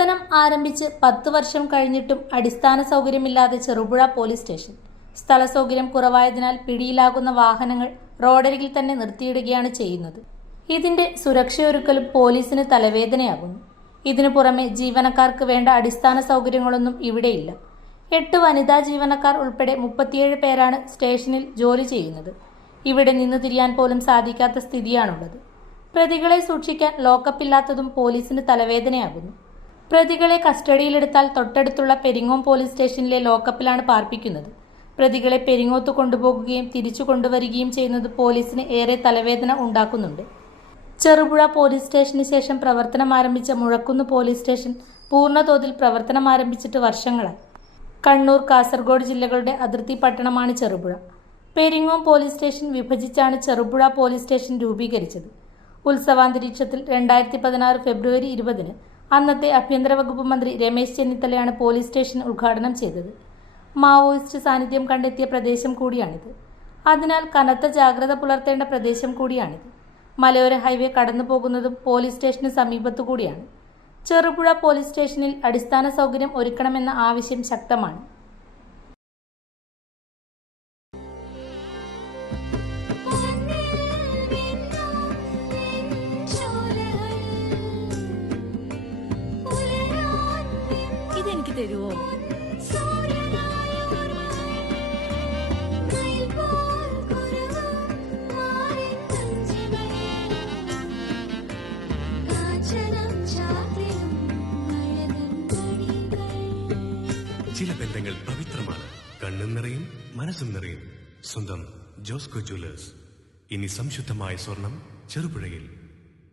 പ്രവർത്തനം ആരംഭിച്ച് 10 വർഷം കഴിഞ്ഞിട്ടും അടിസ്ഥാന സൗകര്യമില്ലാതെ ചെറുപുഴ പോലീസ് സ്റ്റേഷൻ. സ്ഥല സൗകര്യം കുറവായതിനാൽ പിടിയിലാകുന്ന വാഹനങ്ങൾ റോഡരികിൽ തന്നെ നിർത്തിയിടുകയാണ് ചെയ്യുന്നത്. ഇതിന്റെ സുരക്ഷയൊരുക്കലും പോലീസിന് തലവേദനയാകുന്നു. ഇതിനു പുറമെ ജീവനക്കാർക്ക് വേണ്ട അടിസ്ഥാന സൗകര്യങ്ങളൊന്നും ഇവിടെയില്ല. 8 വനിതാ ജീവനക്കാർ ഉൾപ്പെടെ 37 പേരാണ് സ്റ്റേഷനിൽ ജോലി ചെയ്യുന്നത്. ഇവിടെ നിന്നു തിരിയാൻ പോലും സാധിക്കാത്ത സ്ഥിതിയാണുള്ളത്. പ്രതികളെ സൂക്ഷിക്കാൻ ലോക്കപ്പില്ലാത്തതും പോലീസിന് തലവേദനയാകുന്നു. പ്രതികളെ കസ്റ്റഡിയിലെടുത്താൽ തൊട്ടടുത്തുള്ള പെരിങ്ങോം പോലീസ് സ്റ്റേഷനിലെ ലോക്കപ്പിലാണ് പാർപ്പിക്കുന്നത്. പ്രതികളെ പെരിങ്ങോത്ത് കൊണ്ടുപോകുകയും തിരിച്ചു കൊണ്ടുവരികയും ചെയ്യുന്നത് പോലീസിന് ഏറെ തലവേദന ഉണ്ടാക്കുന്നുണ്ട്. ചെറുപുഴ പോലീസ് സ്റ്റേഷന് ശേഷം പ്രവർത്തനം ആരംഭിച്ച മുഴക്കുന്ന് പോലീസ് സ്റ്റേഷൻ പൂർണ്ണതോതിൽ പ്രവർത്തനം ആരംഭിച്ചിട്ട് വർഷങ്ങളായി. കണ്ണൂർ, കാസർഗോഡ് ജില്ലകളുടെ അതിർത്തി പട്ടണമാണ് ചെറുപുഴ. പെരിങ്ങോം പോലീസ് സ്റ്റേഷൻ വിഭജിച്ചാണ് ചെറുപുഴ പോലീസ് സ്റ്റേഷൻ രൂപീകരിച്ചത്. ഉത്സവാന്തരീക്ഷത്തിൽ 2016 ഫെബ്രുവരി 20-ന് അന്നത്തെ ആഭ്യന്തര വകുപ്പ് മന്ത്രി രമേശ് ചെന്നിത്തലയാണ് പോലീസ് സ്റ്റേഷൻ ഉദ്ഘാടനം ചെയ്തത്. മാവോയിസ്റ്റ് സാന്നിധ്യം കണ്ടെത്തിയ പ്രദേശം കൂടിയാണിത്. അതിനാൽ കനത്ത ജാഗ്രത പുലർത്തേണ്ട പ്രദേശം കൂടിയാണിത്. മലയോര ഹൈവേ കടന്നു പോകുന്നതും പോലീസ് സ്റ്റേഷന് സമീപത്തു കൂടിയാണ്. ചെറുപുഴ പോലീസ് സ്റ്റേഷനിൽ അടിസ്ഥാന സൗകര്യം ഒരുക്കണമെന്ന ആവശ്യം ശക്തമാണ്. ഇതെനിക്ക് തരുമോ? ചില ബന്ധങ്ങൾ പവിത്രമാണ്. കണ്ണും നിറയും, മനസ്സും നിറയും. സ്വന്തം ജോസ്കോ ജ്വല്ലേഴ്സ്. ഇനി സംശുദ്ധമായ സ്വർണം ചെറുപുഴയിൽ.